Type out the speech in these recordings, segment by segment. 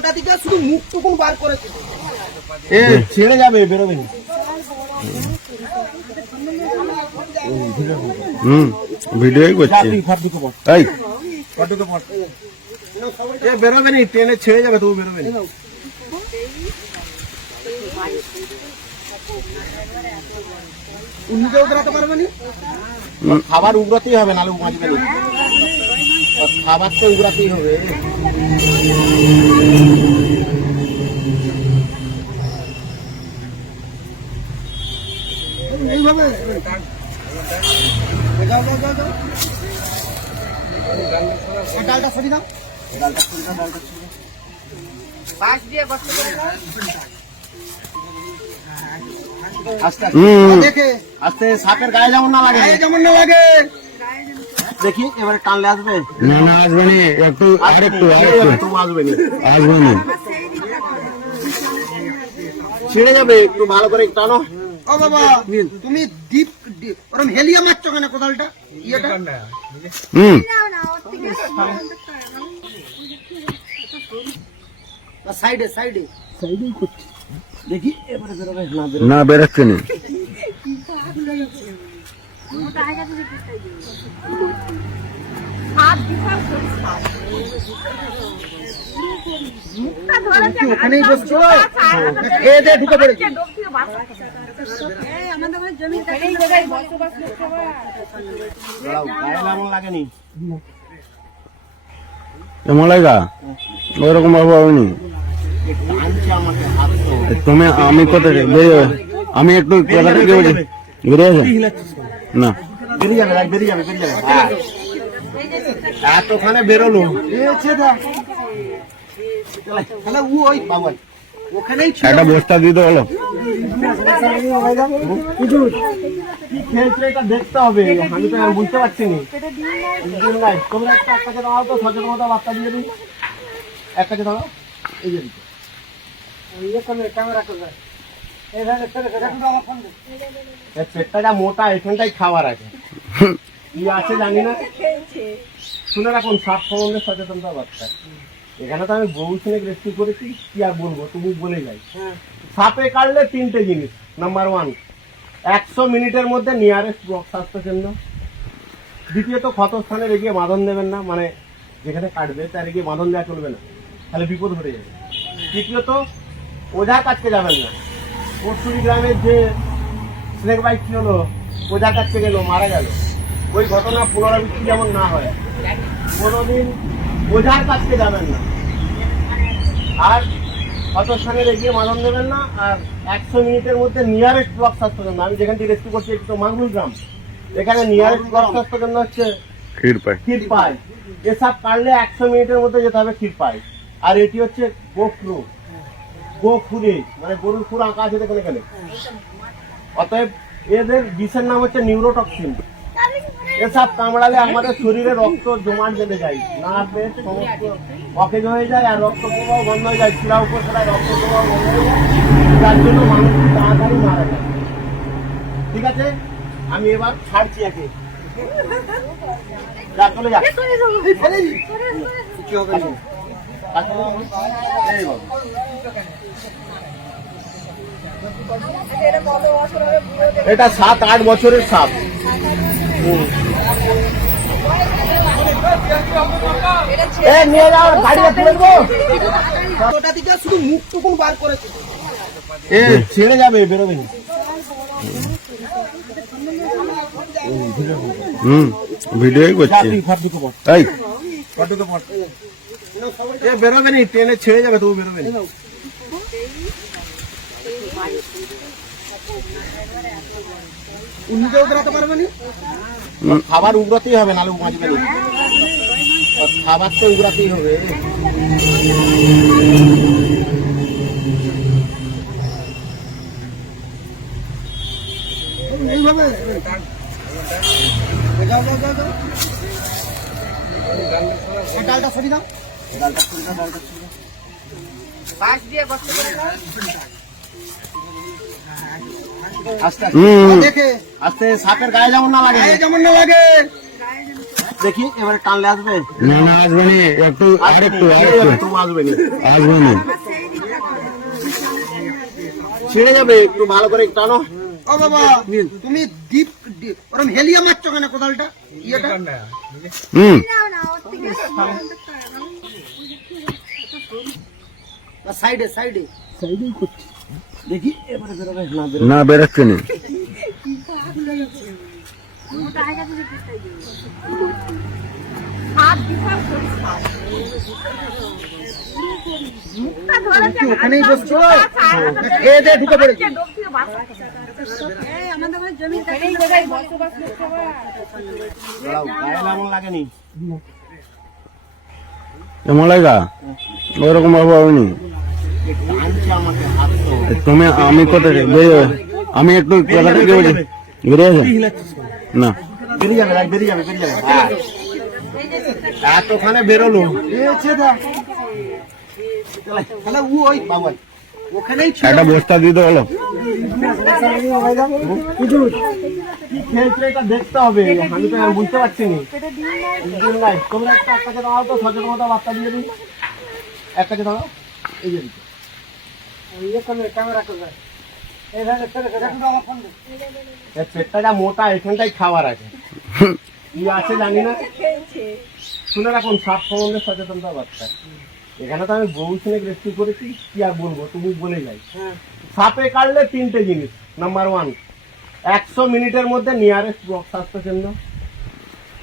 ওটা থেকে শুধু মুখটুকুন বার করেছে, এ ছেড়ে যাবে, বেরোবে না। ভিডিওই করছে, তাই এ বেরোবে নি, ট্রেনে ছেড়ে যাবে, তবু বেরোবে না। উনিতেও বেরোতে পারবে না, খাবার উগড়াতেই হবে, নাহলে বাঁচবে না। খাবার তো উগড়াতেই হবে। এইভাবে ডালটা সরি দাও, ডালটা সরি দাও, ডালটা সরি দাও। বাস দিয়ে বসতে পারে না। আস্তে দেখে আস্তে, সাপের গায়ে যেমন না লাগে, গায়ে যেমন না লাগে। দেখি এবারে টানলে আসবে না? না আসবে না, একটু আরেকটু আসবে না, আসবে না, ছেড়ে যাবে। একটু ভালো করে টানো। ও বাবা, তুমি ডিপ ওরকম হেলিয়া মারছো কেন কোদালটা? ইয়েটা সাইডে সাইডে সাইডেই করছি। দেখি এবারে বেরোবে না, না বেরোচ্ছে না। ওখানেই বসছো, ঢুকে পড়েছি। লাগেনি কেমন লাগা? ওরকম ভাবে হয়নি। তুমি আমি কোথায় বেরিয়ে, আমি একটু কোথা থেকে বেরিয়ে না, বেরিয়ে যাবে, বেরিয়ে যাবে, বেরিয়ে যাবে। এতখানে বেরোলো, ওখানেই একটা বস্তা দিতে হলো। দেখতে হবে, আমি তো বুঝতে পারছি না। তোমরা একটা কাছে দাঁড়াও তো, সচেতনতা বার্তা দিয়ে দিই। এক কাছে দাঁড়াও, এই যে পেটটা যা মোটা, এখানটাই খাবার আছে, কি আছে জানি না। শুনে রাখুন, সাপ সম্বন্ধে সচেতনতা বার্তা। এখানে তো আমি বহু শুনে রেস্কিউ করেছি, কি আর বলবো, তুমি বলে যাই। সাপে কাটলে 3টে জিনিস। নাম্বার 1, 100 মিনিটের মধ্যে নিয়ারেস্ট ব্লক স্বাস্থ্য কেন্দ্র। দ্বিতীয়ত, ক্ষতস্থানে রেখে বাঁধন দেবেন না, মানে যেখানে কাটবে তার রেখে বাঁধন দেওয়া চলবে না, তাহলে বিপদ ঘটে যাবে। তৃতীয়ত, ওঝার কাছকে যাবেন না। পরশুরি গ্রামের যে স্নেক বাইক কি হলো, ওঝার কাছকে গেল, মারা গেল, ওই ঘটনা পুনরাবৃত্তি যেমন না হয়, কোনোদিন ওঝার কাছকে যাবেন না। আর ক্ষতস্থানে রেখে বাঁধন দেবেন না। আর 100 মিনিটের মধ্যে নিয়ারেস্ট ব্লক স্বাস্থ্য কেন্দ্র, আমি যেখান থেকে রেস্কিউ করছি একটু মাঙ্গুল গ্রাম, এখানে নিয়ারেস্ট ব্লক স্বাস্থ্য কেন্দ্র হচ্ছে ক্ষীরপাই। এসব কাটলে 100 মিনিটের মধ্যে যেতে হবে ক্ষীরপাই। আর এটি হচ্ছে গোখুরে, মানে গরুর খুর আঁকা আছে দেখুন এখানে। অতএব এদের বিষের নাম হচ্ছে নিউরোটক্সিন। এসব কামড়ালে আমাদের শরীরে রক্ত জমাট বেঁধে যায়, নার্ভের সমস্ত অকেজ হয়ে যায়, আর রক্ত প্রবাহ বন্ধ হয়ে যায়, শিরা উপশিরায় রক্ত প্রবাহ বন্ধ হয়ে যায়, যার জন্য মানুষ তাড়াতাড়ি মারা যায়। ঠিক আছে, আমি এবার ছাড়ছি একে, যা চলে যা, কি হবে না। এটা 7-8 বছরের সাপ। নিয়ে যাও, গাড়িতে তুলে দেবো। ওটা থেকে শুধু মুখটুকুন বার করেছে, এ ছেড়ে যাবে, বেরোবে না। ভিডিওই করছে, তাই এ বেরোবে নি, ট্রেনে ছেড়ে যাবে, তবু বেরোবে না। উনিতেও বেরোতে পারবে না, খাবার উগড়াতেই হবে, নাহলে বাঁচবে না। খাবার তো উগড়াতেই হবে। এইভাবে ডালটা সরি দাও, ডালটা সরি দাও, ডালটা সরি দাও। বাস দিয়ে বসতে পারে না। আস্তে দেখে আস্তে, সাপের গায়ে যেমন না লাগে, গায়ে যেমন না লাগে। দেখি এবারে টানলে আসবে? না না আসবে নি, একটু আরেকটু একটু আসবে নি, আসবে নি। ছিঁড়ে যাবে, একটু ভালো করে টানো। ও বাবা তুমি ডিপ ওরম হেলিয়া মারছো কেন কোদালটা ইয়েটা হুম সাইডে সাইডে দেখি এবারে বেরোবে না না বেরোচ্ছে নি। ওখানেই বসছো খেয়ে দিয়ে ঢুকে পড়েছি বেরোও, গায়ে লাগানো লাগেনি। এমন লাগা ওরকম ভাবে হয়নি। টানছে আমাকে হাত তো। তুমি আমি কোথায় বেরিয়ে আমি একটু কোথা থেকে বেরিয়েছে না বেরিয়ে যাবে, বেরিয়ে যাবে, বেরিয়ে যাবে। হ্যাঁ। এতখানে বেরোলো। তাহলে ও ওই বাবা, ওখানেই ছিল একটা বস্তা দিতে বলো। কি খেয়েছে এটা দেখতে হবে, আমি তো আর বুঝতে পারছি না। নাই, তোমরা একটা কাছে দাঁড়াও তো, সচেতনতা বার্তা দিয়ে দিই। এক কাছে দাঁড়াও, এই যে দিচ্ছি। এর পেটটা যা মোটা, এখানটাই খাবার আছে। কি আছে জানি না। শুনে রাখুন, সাপ সম্বন্ধে সচেতনতা বার্তা। এখানে তো আমি বহু শুনে রেস্কিউ করেছি, কি আর বলবো, তুমি বলে যাই। সাপে কাটলে 3টে জিনিস। নাম্বার 1, 100 মিনিটের মধ্যে নিয়ারেস্ট ব্লক স্বাস্থ্য কেন্দ্র।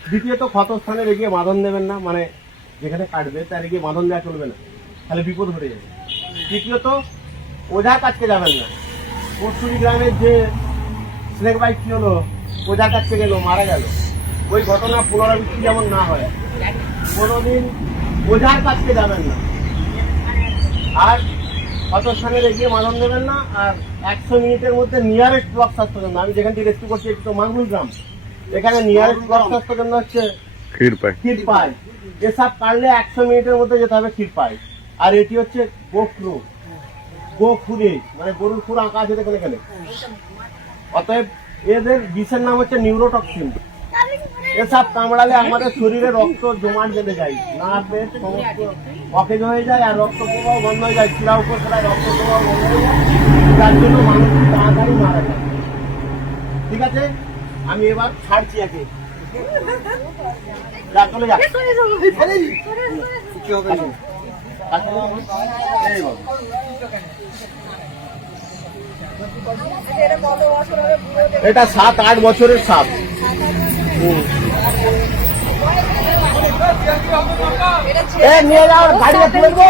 দ্বিতীয়ত, ক্ষতস্থানে রেখে বাঁধন দেবেন না, মানে যেখানে কাটবে তার রেখে বাঁধন দেওয়া চলবে না, তাহলে বিপদ ঘটে যাবে। তৃতীয়ত, ওঝার কাছকে যাবেন না। পরশুরি গ্রামের যে স্নেক বাইক কি হলো, ওঝার কাছকে গেল, মারা গেল, ওই ঘটনা পুনরাবৃত্তি যেমন না হয়, কোনোদিন ওঝার কাছকে যাবেন না। আর ক্ষতস্থানে রেখে বাঁধন দেবেন না। আর 100 মিনিটের মধ্যে নিয়ারেস্ট ব্লক স্বাস্থ্য কেন্দ্র, আমি যেখান থেকে রেস্কিউ করছি একটু মাঙ্গুল গ্রাম, এখানে নিয়ারেস্ট ব্লক স্বাস্থ্য কেন্দ্র হচ্ছে ক্ষীর পাই ক্ষীরপাই। এসব কাটলে 100 মিনিটের মধ্যে যেতে হবে ক্ষীরপাই। আর এটি হচ্ছে গোফ্রু, গোফুরে, মানে গরুর খুর আঁকা আছে দেখুন এখানে। অতএব এদের বিষের নাম হচ্ছে নিউরোটক্সিন। এসব কামড়ালে আমাদের শরীরে রক্ত জমাট বেঁধে যায়, নার্ভের সমস্ত অকেজ হয়ে যায়, আর রক্ত প্রবাহ বন্ধ হয়ে যায়, শিরা উপর খেলায় রক্ত প্রবাহ বন্ধ হয়ে যায়, যার জন্য মানুষ তাড়াতাড়ি মারা যায়। ঠিক আছে, আমি এবার ছাড়ছি একে। যা, চলে যা। কি হবে না। এই বাবা। এটা 7-8 বছরের সাপ। নিয়ে যাও, গাড়িতে তুলে দেবো।